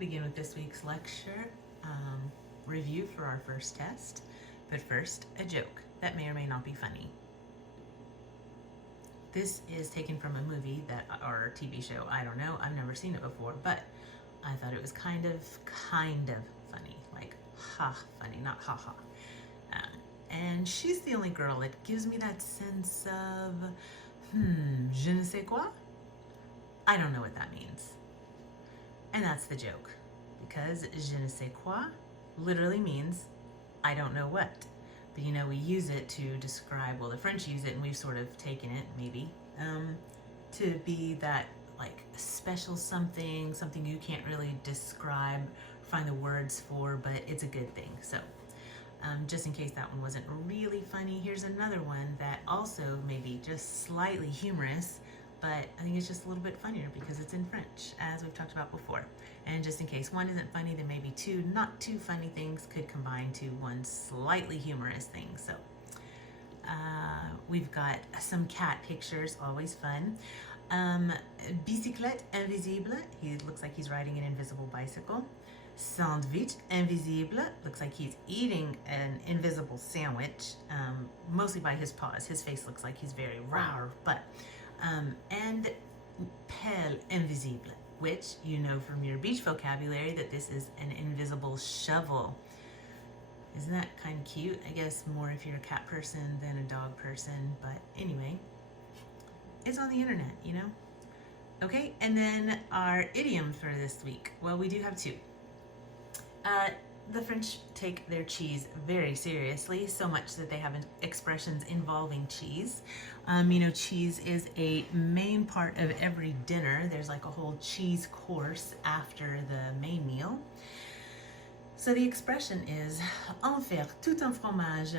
begin with this week's lecture review for our first test. But first, a joke that may or may not be funny. This is taken from a movie or TV show, I don't know, I've never seen it before, but I thought it was kind of funny, like funny, not ha. And she's the only girl. It gives me that sense of, je ne sais quoi? I don't know what that means. And that's the joke, because je ne sais quoi literally means I don't know what. But you know, we use it to describe, well, the French use it and we've sort of taken it, maybe, to be that like special something you can't really describe, find the words for, but it's a good thing. So just in case that one wasn't really funny, here's another one that also may be just slightly humorous, but I think it's just a little bit funnier because it's in French, as we've talked about before. And just in case one isn't funny, then maybe two not too funny things could combine to one slightly humorous thing. So we've got some cat pictures, always fun. Bicyclette invisible, he looks like he's riding an invisible bicycle. Sandwich invisible, looks like he's eating an invisible sandwich, mostly by his paws. His face looks like he's very rawr, but and pelle invisible, which you know from your beach vocabulary that this is an invisible shovel. Isn't that kind of cute? I guess more if you're a cat person than a dog person, but anyway, it's on the internet, you know? Okay, and then our idioms for this week. Well, we do have two. The French take their cheese very seriously, so much that they have expressions involving cheese. You know, cheese is a main part of every dinner. There's like a whole cheese course after the main meal. So the expression is en faire tout un fromage.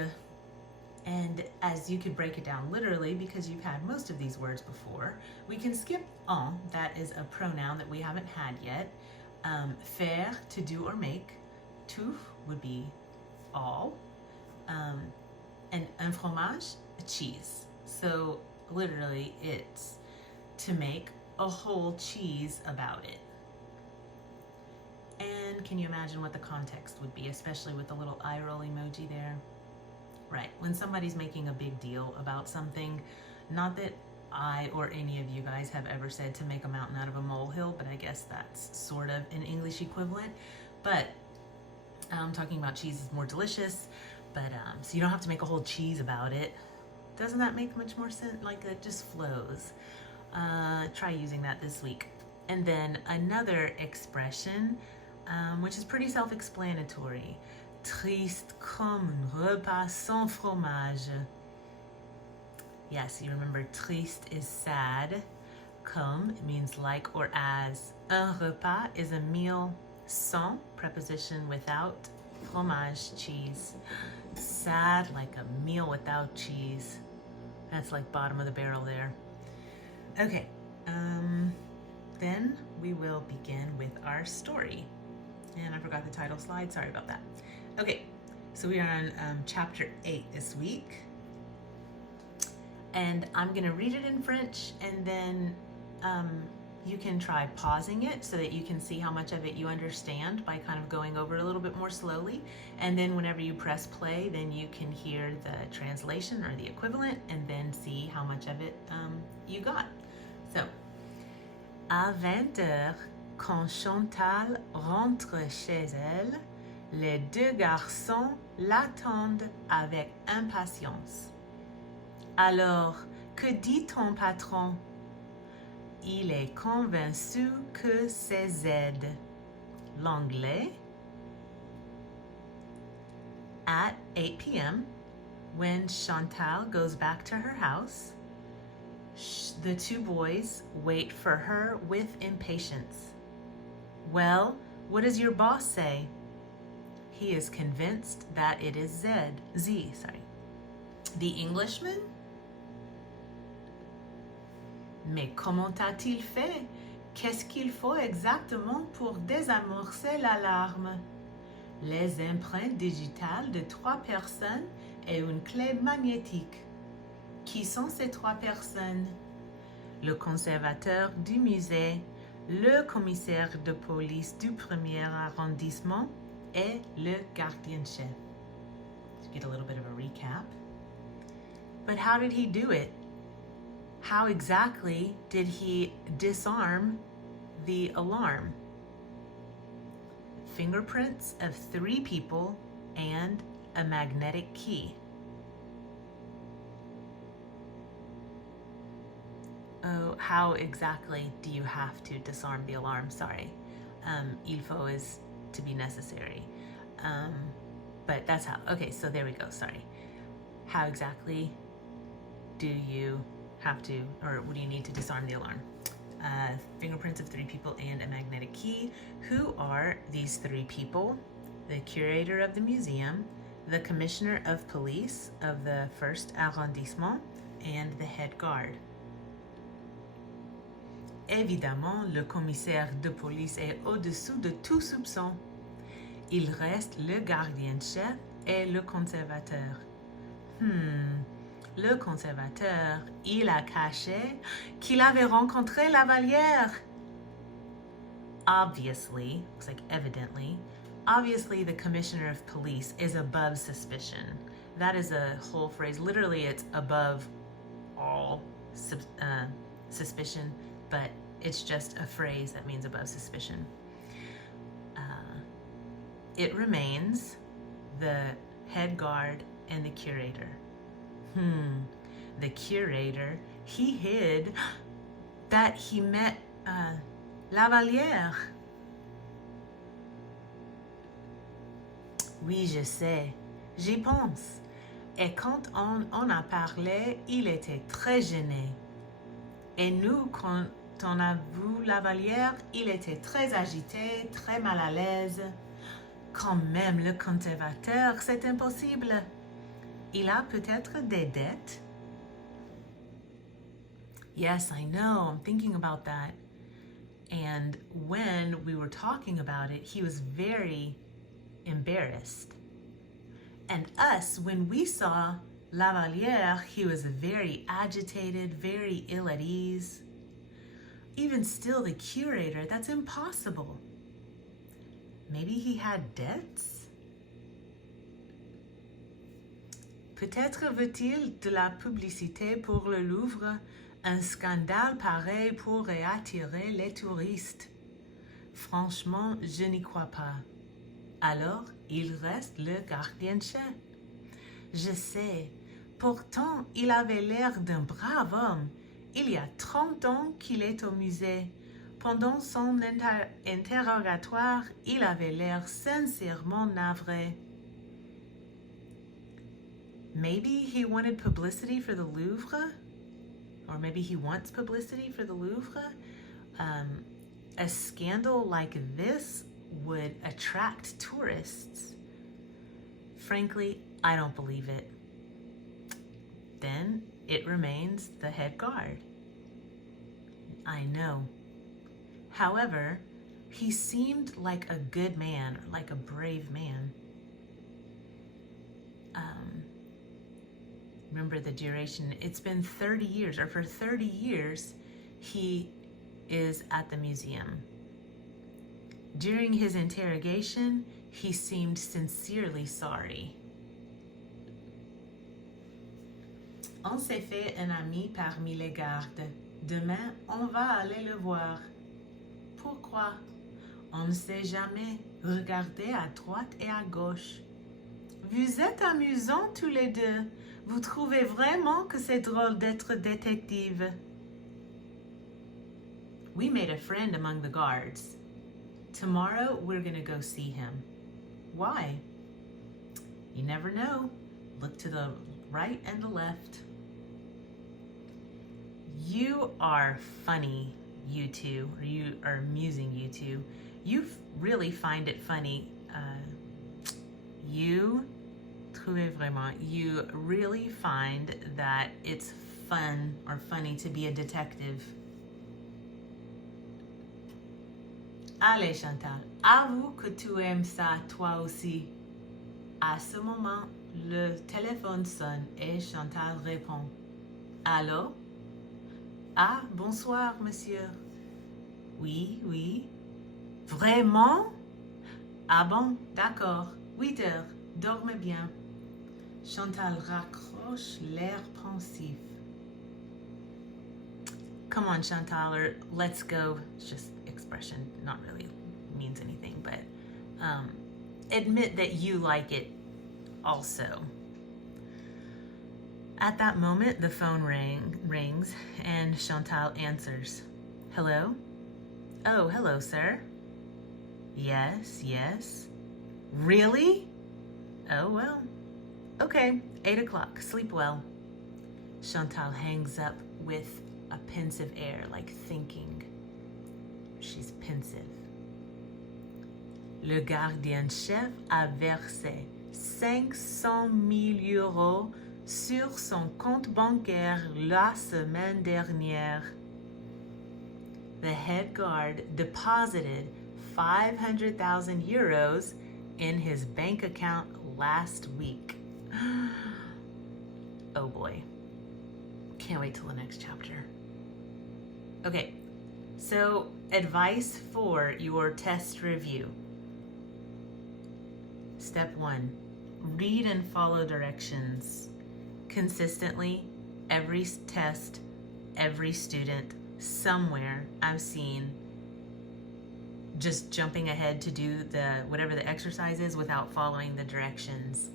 And as you could break it down literally, because you've had most of these words before, we can skip en, that is a pronoun that we haven't had yet. Faire, to do or make. Tout would be all. And un fromage, a cheese. So literally it's to make a whole cheese about it. And can you imagine what the context would be, especially with the little eye roll emoji there? Right, when somebody's making a big deal about something, not that I or any of you guys have ever said to make a mountain out of a molehill, but I guess that's sort of an English equivalent. But talking about cheese is more delicious, but so you don't have to make a whole cheese about it. Doesn't that make much more sense? Like it just flows. Try using that this week. And then another expression, which is pretty self-explanatory. Triste comme un repas sans fromage. Yes, you remember triste is sad. Comme means like or as. Un repas is a meal. Sans, preposition without. Fromage, cheese. Sad, like a meal without cheese. That's like bottom of the barrel there. Okay, then we will begin with our story. And I forgot the title slide, sorry about that. Okay, so we are on chapter 8 this week. And I'm gonna read it in French, and then you can try pausing it so that you can see how much of it you understand by kind of going over it a little bit more slowly. And then whenever you press play, then you can hear the translation or the equivalent and then see how much of it you got. So, à 20h, quand Chantal rentre chez elle, les deux garçons l'attendent avec impatience. Alors, que dit ton patron? Il est convaincu que c'est Z. L'anglais. At 8 p.m., when Chantal goes back to her house, the two boys wait for her with impatience. Well, what does your boss say? He is convinced that it is Z. The Englishman? Mais comment a-t-il fait? Qu'est-ce qu'il faut exactement pour désamorcer l'alarme? Les empreintes digitales de 3 personnes et une clé magnétique. Qui sont ces 3 personnes? Le conservateur du musée, le commissaire de police du premier arrondissement et le gardien-chef. To get a little bit of a recap. But how did he do it? How exactly did he disarm the alarm? Fingerprints of 3 people and a magnetic key. Oh, how exactly do you have to disarm the alarm? Sorry. Il faut is to be necessary. But that's how. Okay, so there we go. Sorry. How exactly do you have to, or what do you need to disarm the alarm? Fingerprints of 3 people and a magnetic key. Who are these 3 people? The curator of the museum, the commissioner of police of the 1st arrondissement, and the head guard. Évidemment, le commissaire de police est au-dessous de tout soupçon. Il reste le gardien-chef et le conservateur. Le conservateur, il a caché qu'il avait rencontré Lavallière. Obviously, looks like evidently, obviously the commissioner of police is above suspicion. That is a whole phrase. Literally, it's above all suspicion, but it's just a phrase that means above suspicion. It remains the head guard and the curator. The curator, he hid that he met Lavallière. Oui, je sais, j'y pense. Et quand on en a parlé, il était très gêné. Et nous, quand on a vu Lavallière, il était très agité, très mal à l'aise. Quand même, le conservateur, c'est impossible. Il a peut-être des dettes. Yes, I know. I'm thinking about that. And when we were talking about it, he was very embarrassed. And us, when we saw Lavallière, he was very agitated, very ill at ease. Even still, the curator, that's impossible. Maybe he had debts? Peut-être veut-il de la publicité pour le Louvre. Un scandale pareil pourrait attirer les touristes. Franchement, je n'y crois pas. Alors, il reste le gardien-chef. Je sais. Pourtant, il avait l'air d'un brave homme. Il y a 30 ans qu'il est au musée. Pendant son interrogatoire, il avait l'air sincèrement navré. Maybe he wanted publicity for the Louvre? Or maybe he wants publicity for the Louvre? A scandal like this would attract tourists. Frankly, I don't believe it. Then it remains the head guard. I know. However, he seemed like a good man, or like a brave man. Remember the duration, it's been 30 years, or for 30 years, he is at the museum. During his interrogation, he seemed sincerely sorry. On s'est fait un ami parmi les gardes. Demain, on va aller le voir. Pourquoi? On ne sait jamais. Regardez à droite et à gauche. Vous êtes amusants tous les deux. Vous trouvez vraiment que c'est drôle d'être détective? We made a friend among the guards. Tomorrow, we're gonna go see him. Why? You never know. Look to the right and the left. You are funny, you two, or you are amusing, you two. You really find it funny. You really find that it's fun or funny to be a detective. Allez, Chantal, avoue que tu aimes ça, toi aussi. À ce moment, le téléphone sonne et Chantal répond. Allô? Ah, bonsoir, monsieur. Oui, oui. Vraiment? Ah bon, d'accord. 8 heures. Dormez bien. Chantal raccroche l'air pensif. Come on, Chantal, or let's go. It's just expression, not really means anything, but admit that you like it also. At that moment, the phone rings and Chantal answers. Hello? Oh, hello, sir. Yes, yes. Really? Oh, well. Okay, 8 o'clock. Sleep well. Chantal hangs up with a pensive air, like thinking. She's pensive. Le gardien-chef a versé 500 000 euros sur son compte bancaire la semaine dernière. The head guard deposited 500,000 euros in his bank account last week. Oh boy. Can't wait till the next chapter. Okay, so advice for your test review. Step 1, read and follow directions. Consistently, every test, every student, somewhere I've seen just jumping ahead to do whatever the exercise is without following the directions.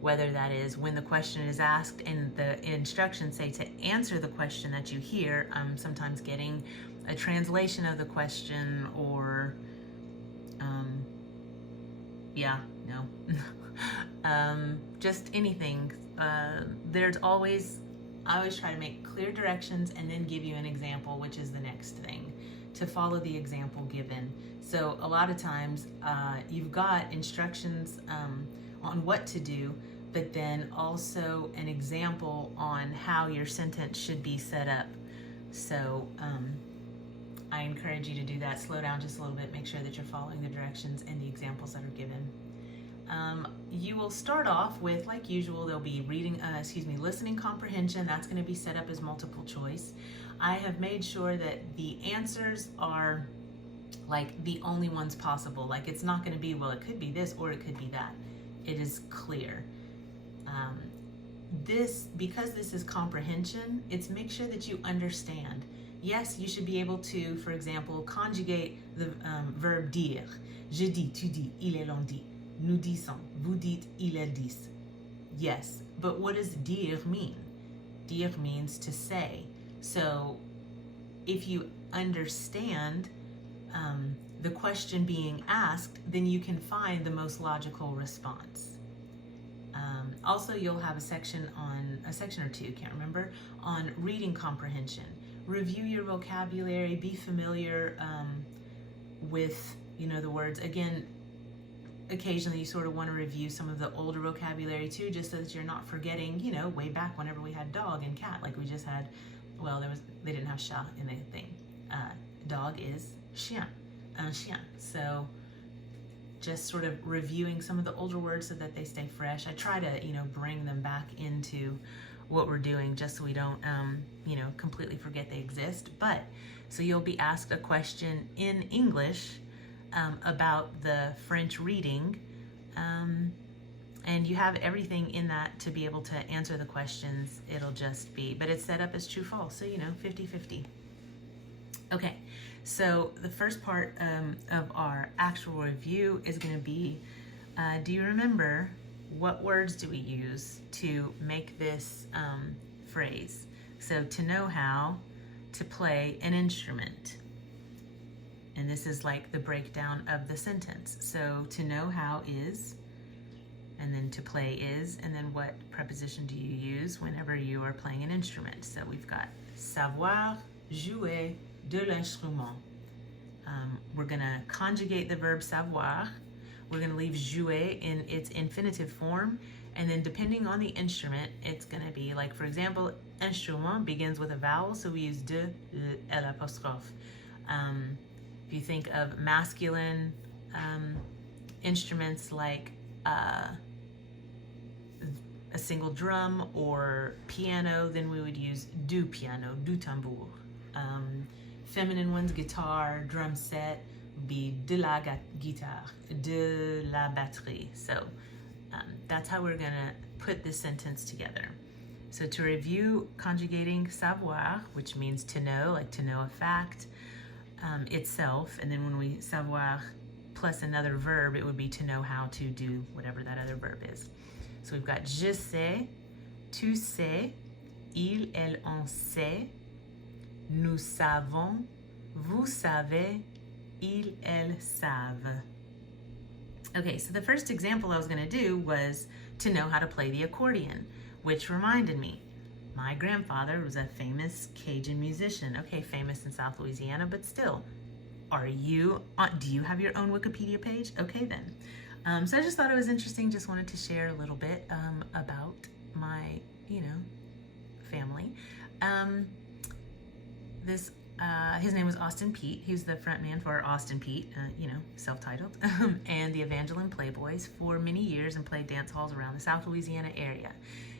Whether that is when the question is asked and the instructions say to answer the question that you hear, I'm sometimes getting a translation of the question or, just anything. I always try to make clear directions and then give you an example, which is the next thing, to follow the example given. So a lot of times you've got instructions on what to do, but then also an example on how your sentence should be set up. So I encourage you to do that. Slow down just a little bit, make sure that you're following the directions and the examples that are given. You will start off with, like usual, there'll be listening comprehension. That's going to be set up as multiple choice. I have made sure that the answers are like the only ones possible. Like it's not going to be, well, it could be this or it could be that. It is clear. Because this is comprehension, it's make sure that you understand. Yes, you should be able to, for example, conjugate the verb dire. Je dis, tu dis, ils l'ont dit. Nous disons, vous dites, ils disent. Yes, but what does dire mean? Dire means to say. So if you understand the question being asked, then you can find the most logical response. Also, you'll have a section or two, can't remember, on reading comprehension. Review your vocabulary, be familiar with, the words. Again, occasionally you sort of want to review some of the older vocabulary too, just so that you're not forgetting, way back whenever we had dog and cat, like we just had, they didn't have chat in the thing. Dog is chien, un chien. So just sort of reviewing some of the older words so that they stay fresh. I try to, bring them back into what we're doing just so we don't, completely forget they exist. But, so you'll be asked a question in English about the French reading, and you have everything in that to be able to answer the questions. It'll just be, but it's set up as true-false, so 50-50. Okay, so the first part of our actual review is going to be, do you remember what words do we use to make this phrase? So to know how to play an instrument. And this is like the breakdown of the sentence. So to know how is, and then to play is, and then what preposition do you use whenever you are playing an instrument? So we've got savoir jouer de l'instrument. We're gonna conjugate the verb savoir. We're gonna leave jouer in its infinitive form, and then depending on the instrument, it's gonna be like, for example, instrument begins with a vowel, so we use de, l'apostrophe. If you think of masculine instruments like a single drum or piano, then we would use du piano, du tambour. Feminine ones, guitar, drum set, be de la guitare, de la batterie. So that's how we're gonna put this sentence together. So to review, conjugating savoir, which means to know, like to know a fact itself, and then when we savoir plus another verb, it would be to know how to do whatever that other verb is. So we've got je sais, tu sais, il, elle, on sait, nous savons, vous savez, ils, elles savent. Okay, so the first example I was going to do was to know how to play the accordion, which reminded me, my grandfather was a famous Cajun musician. Okay, famous in South Louisiana, but still, do you have your own Wikipedia page? Okay then. So I just thought it was interesting, just wanted to share a little bit about my, family. His name was Austin Peete. He was the front man for Austin Peete, self-titled, and the Evangeline Playboys for many years and played dance halls around the South Louisiana area.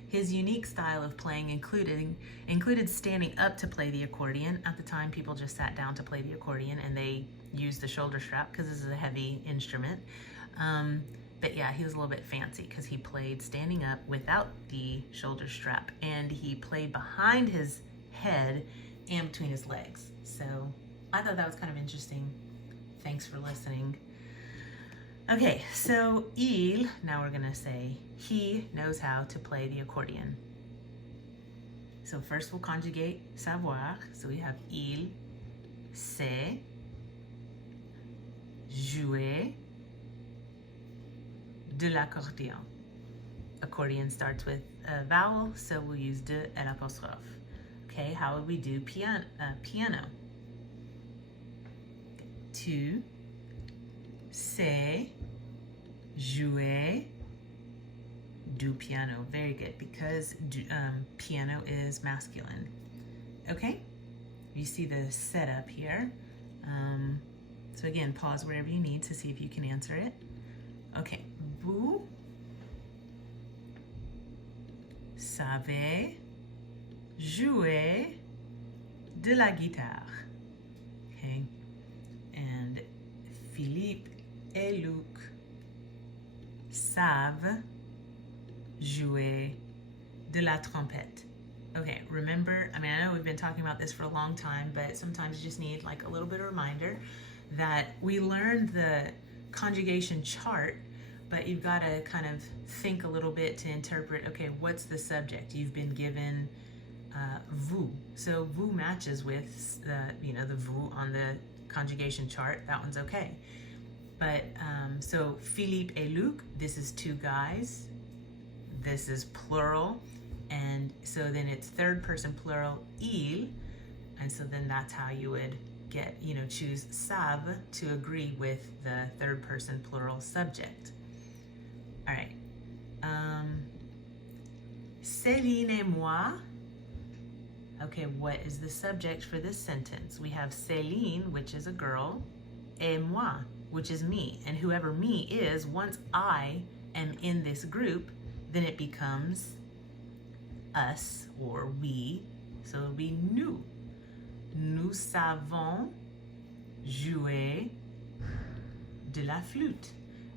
His unique style of playing included standing up to play the accordion. At the time, people just sat down to play the accordion and they used the shoulder strap because this is a heavy instrument. But yeah, he was a little bit fancy because he played standing up without the shoulder strap, and he played behind his head and between his legs. So I thought that was kind of interesting. Thanks for listening. Okay, so il, now we're gonna say he knows how to play the accordion. So first we'll conjugate savoir. So we have il sait jouer de l'accordéon. Accordion starts with a vowel, so we'll use de et l'apostrophe. Okay, how would we do piano? Tu sais jouer du piano. Very good, because piano is masculine. Okay, you see the setup here. So again, pause wherever you need to see if you can answer it. Okay, vous savez jouer de la guitare. Okay, and Philippe et Luc savent jouer de la trompette. Okay, remember, I know we've been talking about this for a long time, but sometimes you just need like a little bit of reminder that we learned the conjugation chart, but you've got to kind of think a little bit to interpret, okay, what's the subject? You've been given vous. So vous matches with the vous on the conjugation chart. That one's okay. But so Philippe et Luc, this is two guys. This is plural. And so then it's third person plural, il. And so then that's how you would get, choose savent to agree with the third person plural subject. All right. Céline et moi. Okay, what is the subject for this sentence? We have Céline, which is a girl, et moi, which is me. And whoever me is, once I am in this group, then it becomes us or we. So it'll be nous. Nous savons jouer de la flûte.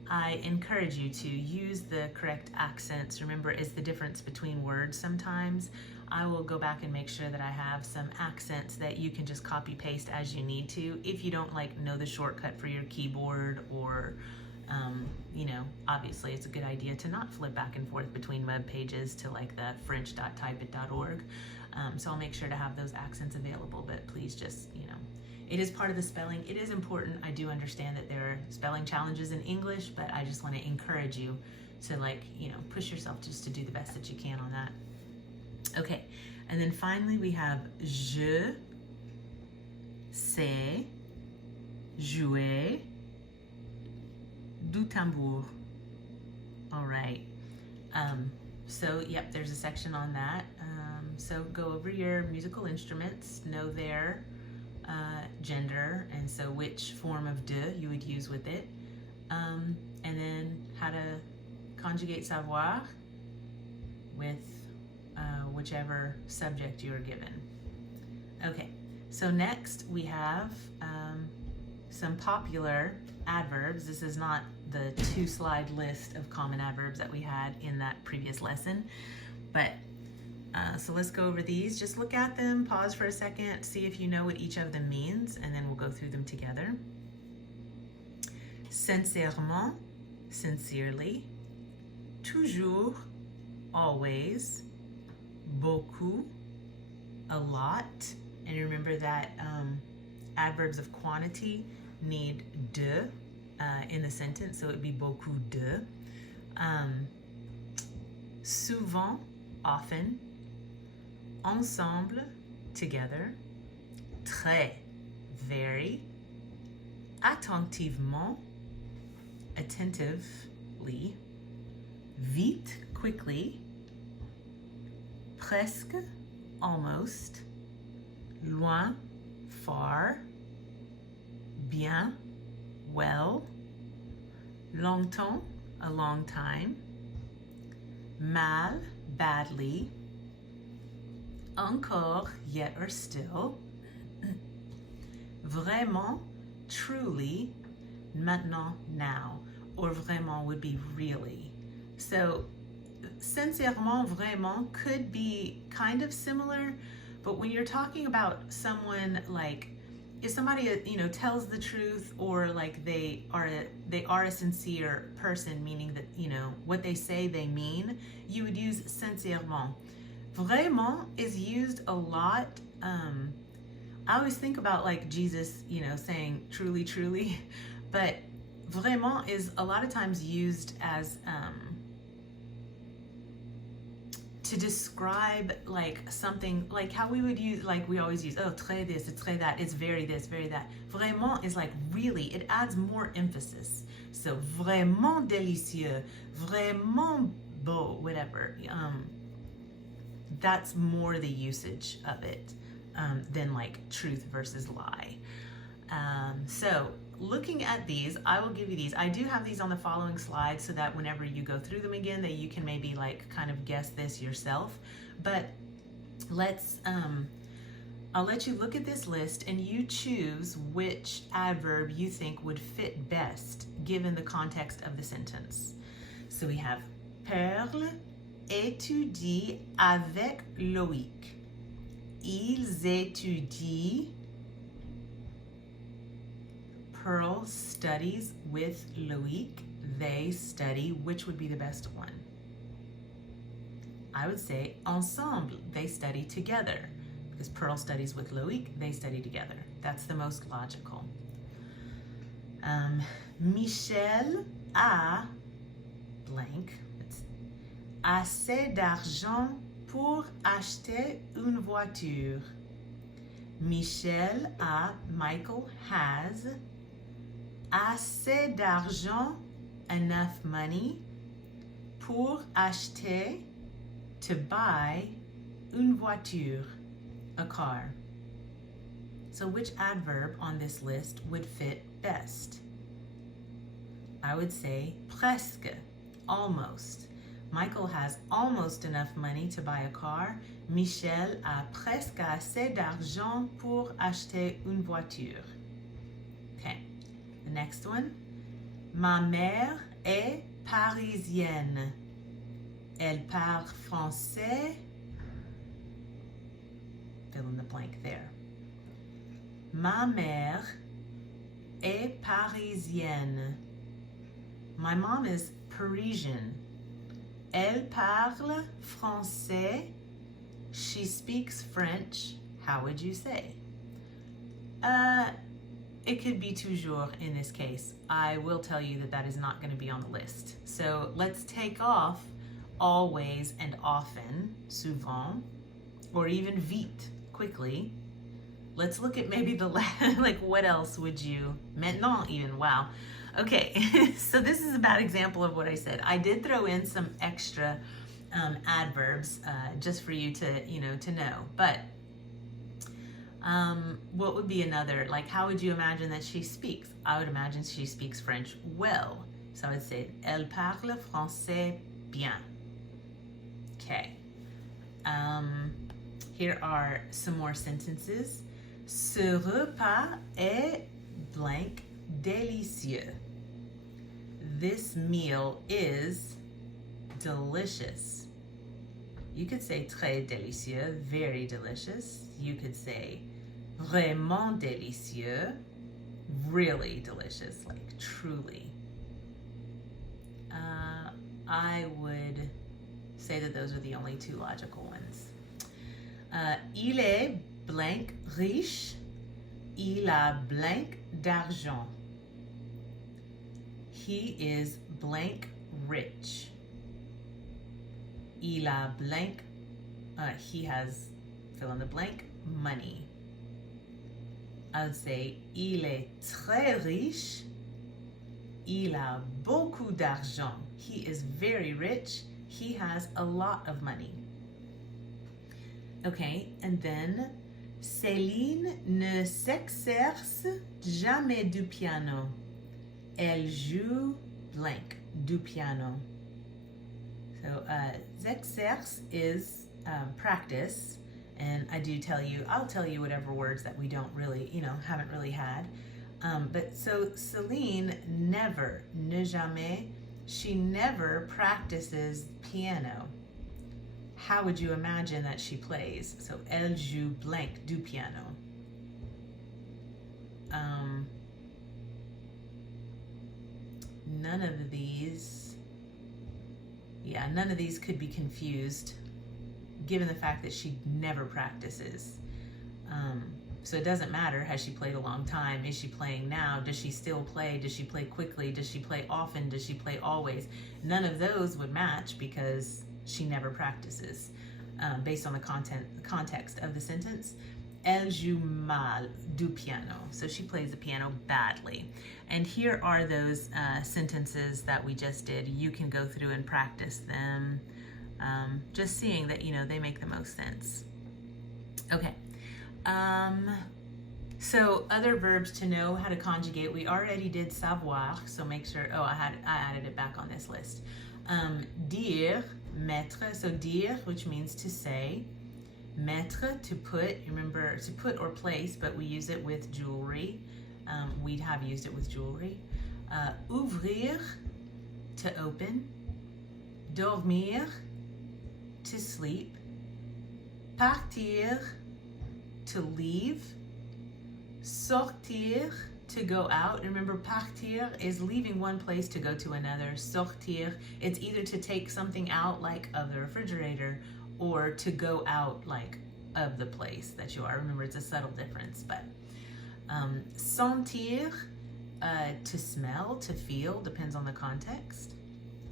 I encourage you to use the correct accents. Remember, it's the difference between words sometimes. I will go back and make sure that I have some accents that you can just copy paste as you need to. If you don't know the shortcut for your keyboard, or obviously it's a good idea to not flip back and forth between web pages to the french.typeit.org. So I'll make sure to have those accents available, but please just, it is part of the spelling. It is important. I do understand that there are spelling challenges in English, but I just want to encourage you to push yourself just to do the best that you can on that. Okay, and then finally we have je sais jouer du tambour. All right. So yep, there's a section on that. So go over your musical instruments, know their gender, and so which form of de you would use with it, and then how to conjugate savoir with whichever subject you are given. Okay, So next we have some popular adverbs. This is not the 2-slide list of common adverbs that we had in that previous lesson, but so let's go over these. Just look at them, pause for a second, see if you know what each of them means, and then we'll go through them together. Sincèrement, sincerely. Toujours, always. Beaucoup, a lot. And remember that adverbs of quantity need de in the sentence, so it'd be beaucoup de. Souvent, often. Ensemble, together. Très, very. Attentivement, attentively. Vite, quickly. Presque, almost. Loin, far. Bien, well. Longtemps, a long time. Mal, badly. Encore, yet or still. Vraiment, truly. Maintenant, now. Or vraiment would be really. So, sincèrement, vraiment could be kind of similar, but when you're talking about someone, like if somebody tells the truth, or like they are a sincere person, meaning that what they say they mean, you would use sincèrement. Vraiment is used a lot. I always think about like Jesus, saying truly, truly, but vraiment is a lot of times used as to describe like something, like how we would use, like we always use, oh, très this, it's très that, it's very this, very that. Vraiment is like really, it adds more emphasis. So vraiment délicieux, vraiment beau, whatever. That's more the usage of it than like truth versus lie. So looking at these, I will give you these. I do have these on the following slides so that whenever you go through them again, that you can maybe like kind of guess this yourself. But I'll let you look at this list and you choose which adverb you think would fit best given the context of the sentence. So we have Perle étudie avec Loïc. Ils étudient. Pearl studies with Loïc. They study. Which would be the best one? I would say ensemble. They study together. Because Pearl studies with Loïc, they study together. That's the most logical. Michel a blank. It's assez d'argent pour acheter une voiture. Michel a, Michael has assez d'argent, enough money, pour acheter, to buy, une voiture, a car. So which adverb on this list would fit best? I would say presque, almost. Michael has almost enough money to buy a car. Michel a presque assez d'argent pour acheter une voiture. Okay. The next one. Ma mère est parisienne. Elle parle français. Fill in the blank there. Ma mère est parisienne. My mom is Parisian. Elle parle français. She speaks French. How would you say? It could be toujours in this case. I will tell you that that is not going to be on the list. So let's take off always and often, souvent, or even vite, quickly. Let's look at maybe the like what else would you, maintenant even, wow. Okay, so this is a bad example of what I said. I did throw in some extra adverbs just for you to, to know. But what would be another, like how would you imagine that she speaks? I would imagine she speaks French well. So I would say, elle parle français bien. Okay. Here are some more sentences. Ce repas est blank délicieux. This meal is delicious. You could say très délicieux, very delicious. You could say vraiment délicieux, really delicious, like truly. I would say that those are the only two logical ones. Il est blank riche. Il a blank d'argent. He is blank rich. Il a blank, he has, fill in the blank, money. I would say, il est très riche. Il a beaucoup d'argent. He is very rich. He has a lot of money. Okay, and then, Céline ne s'exerce jamais du piano. Elle joue blank du piano. So, s'exerce is practice, and I'll tell you whatever words that we don't really, haven't really had. But so Céline never, ne jamais, she never practices piano. How would you imagine that she plays? So, elle joue blank du piano. None of these could be confused given the fact that she never practices. So it doesn't matter, has she played a long time? Is she playing now? Does she still play? Does she play quickly? Does she play often? Does she play always? None of those would match because she never practices based on the context of the sentence. Elle joue mal du piano. So she plays the piano badly. And here are those sentences that we just did. You can go through and practice them, just seeing that, they make the most sense. Okay. So other verbs to know how to conjugate. We already did savoir, so make sure, I added it back on this list. Dire, mettre, so dire, which means to say. Mettre, to put, remember, to put or place, but we use it with jewelry. We'd have used it with jewelry. Ouvrir, to open. Dormir, to sleep. Partir, to leave. Sortir, to go out. Remember, partir is leaving one place to go to another. Sortir, it's either to take something out, like of the refrigerator, or to go out, like of the place that you are. Remember, it's a subtle difference, but sentir, to smell, to feel, depends on the context.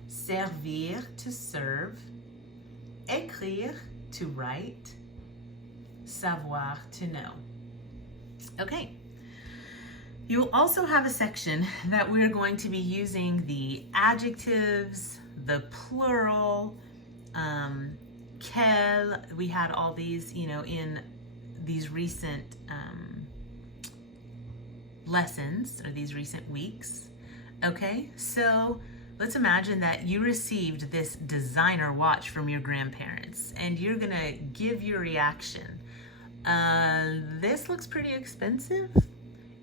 Servir, to serve. Écrire, to write. Savoir, to know. Okay. You'll also have a section that we're going to be using the adjectives, the plural, quel. We had all these, in these recent lessons or these recent weeks. Okay, so let's imagine that you received this designer watch from your grandparents and you're gonna give your reaction. This looks pretty expensive.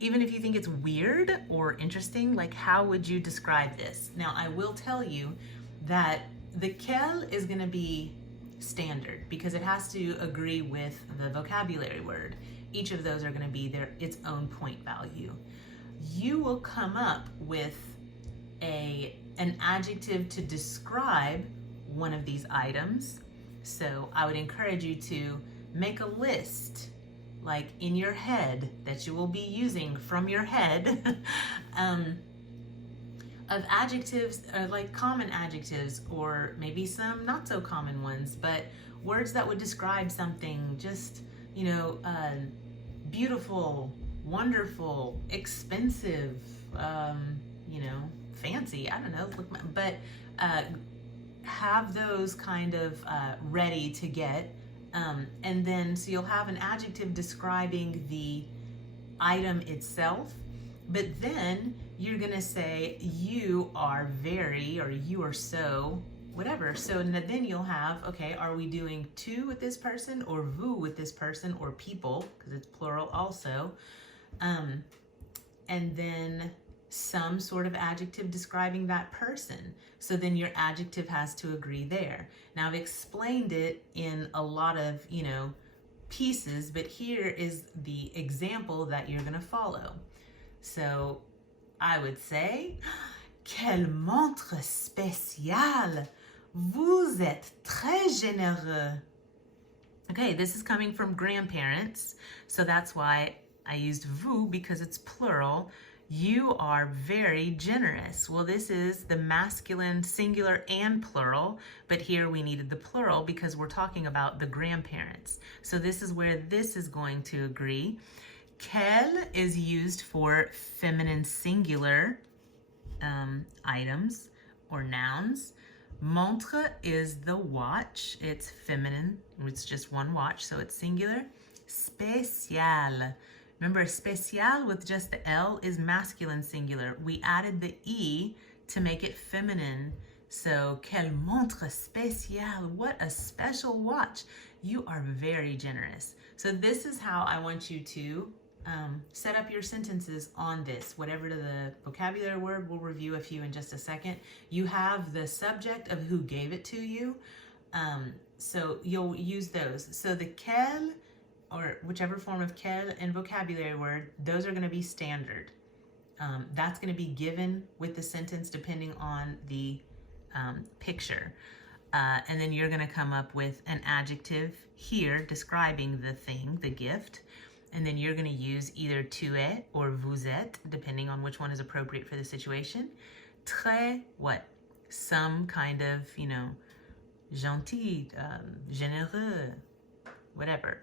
Even if you think it's weird or interesting, like how would you describe this? Now, I will tell you that the quel is gonna be standard because it has to agree with the vocabulary word. Each of those are gonna be its own point value. You will come up with an adjective to describe one of these items. So I would encourage you to make a list, like in your head, that you will be using from your head, of adjectives, like common adjectives, or maybe some not so common ones, but words that would describe something just, beautiful, wonderful, expensive, fancy, I don't know, but have those kind of ready to get. And then, so you'll have an adjective describing the item itself, but then you're gonna say, you are very, or you are so whatever. So then you'll have, okay, are we doing tu with this person or vous with this person or people, because it's plural also. And then some sort of adjective describing that person. So then your adjective has to agree there. Now I've explained it in a lot of, pieces, but here is the example that you're gonna follow. So I would say, quelle montre spéciale! Vous êtes très généreux. Okay, this is coming from grandparents, so that's why I used vous, because it's plural. You are very generous. Well, this is the masculine singular and plural, but here we needed the plural because we're talking about the grandparents. So this is where this is going to agree. Quelle is used for feminine singular items or nouns. Montre is the watch. It's feminine. It's just one watch, so it's singular. Spécial. Remember, spécial with just the L is masculine singular. We added the E to make it feminine. So, quelle montre spéciale. What a special watch. You are very generous. So this is how I want you to set up your sentences on this. Whatever the vocabulary word, we'll review a few in just a second. You have the subject of who gave it to you. So you'll use those. So the quelle, or whichever form of quelle and vocabulary word, those are going to be standard. That's going to be given with the sentence depending on the picture. And then you're going to come up with an adjective here describing the thing, the gift. And then you're going to use either tu es or vous êtes, depending on which one is appropriate for the situation. Très, what? Some kind of, gentil, généreux, whatever.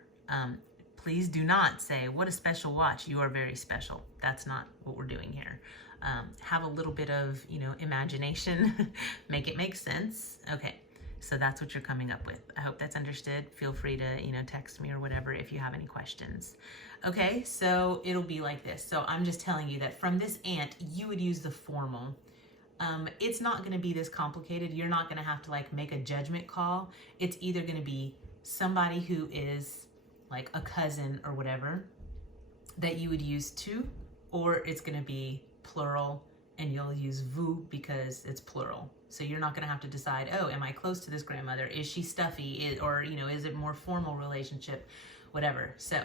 Please do not say, what a special watch, you are very special. That's not what we're doing here. Have a little bit of, imagination, make it make sense. Okay, so that's what you're coming up with. I hope that's understood. Feel free to, text me or whatever if you have any questions. Okay, so it'll be like this. So I'm just telling you that from this ant, you would use the formal. It's not gonna be this complicated. You're not gonna have to make a judgment call. It's either gonna be somebody who is like a cousin or whatever that you would use tu, or it's gonna be plural and you'll use vous because it's plural. So you're not gonna have to decide, oh, am I close to this grandmother? Is she stuffy? Or is it more formal relationship? Whatever. So,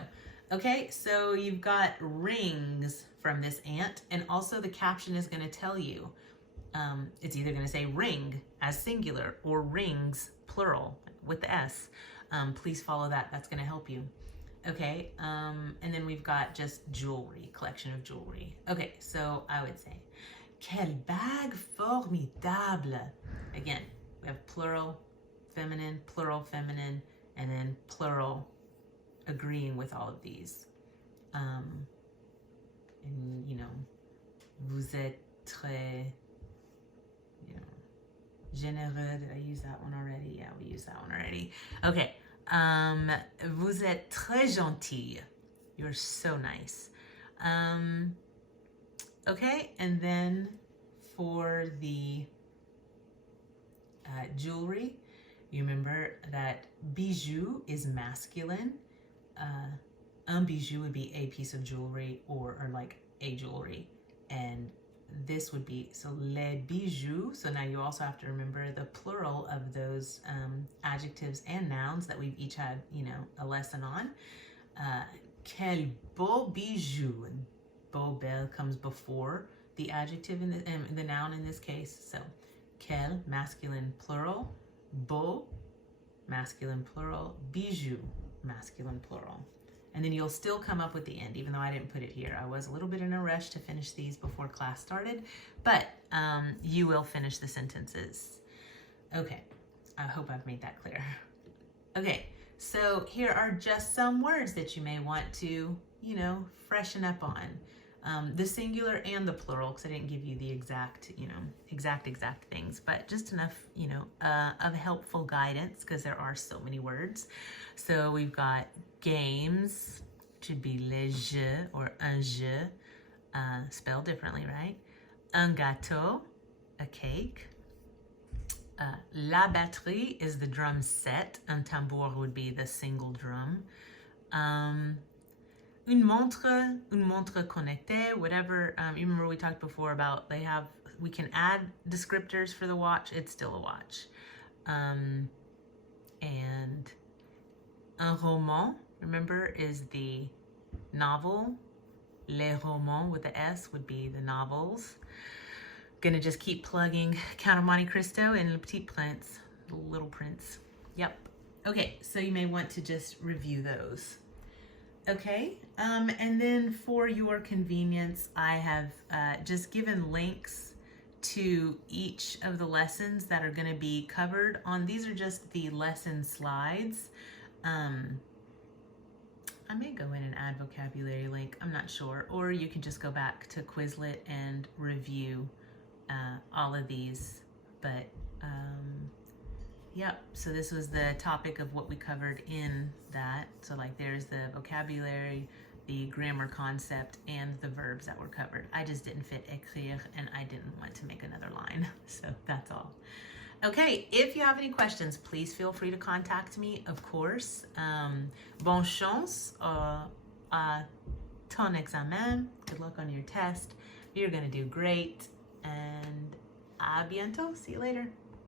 okay, so you've got rings from this ant, and also the caption is gonna tell you, it's either gonna say ring as singular or rings plural with the S. Please follow that, that's gonna help you. Okay, and then we've got just jewelry, collection of jewelry. Okay, so I would say, quelle bague formidable. Again, we have plural, feminine, and then plural agreeing with all of these. And vous êtes très, généreux. Did I use that one already? Yeah, we used that one already. Okay. Vous êtes très gentil. You're so nice. Okay, and then for the jewelry, you remember that bijou is masculine. Un bijou would be a piece of jewelry or like a jewelry. And this would be, so les bijoux. So now you also have to remember the plural of those adjectives and nouns that we've each had, a lesson on. Quel beau bijou. Beau, belle comes before the adjective in the noun in this case. So quel, masculine plural. Beau, masculine plural. Bijou, masculine plural. And then you'll still come up with the end, even though I didn't put it here. I was a little bit in a rush to finish these before class started, but you will finish the sentences. Okay, I hope I've made that clear. Okay, so here are just some words that you may want to, freshen up on. The singular and the plural, because I didn't give you the exact, exact things, but just enough, of helpful guidance, because there are so many words. So we've got games, should be les jeux or un jeu, spelled differently, right? Un gâteau, a cake. La batterie is the drum set. Un tambour would be the single drum. Une montre connectée, whatever. You remember we talked before about we can add descriptors for the watch. It's still a watch. And un roman, remember, is the novel. Les romans with the S would be the novels. Gonna just keep plugging Count of Monte Cristo and Le Petit Prince, the Little Prince. Yep. Okay, so you may want to just review those. Okay, and then for your convenience, I have just given links to each of the lessons that are going to be covered on. These are just the lesson slides. I may go in and add vocabulary link, I'm not sure, or you can just go back to Quizlet and review all of these, but yep, so this was the topic of what we covered in that. So like there's the vocabulary, the grammar concept, and the verbs that were covered. I just didn't fit écrire and I didn't want to make another line, so that's all. Okay, if you have any questions, please feel free to contact me, of course. Bonne chance à ton examen. Good luck on your test. You're gonna do great, and à bientôt. See you later.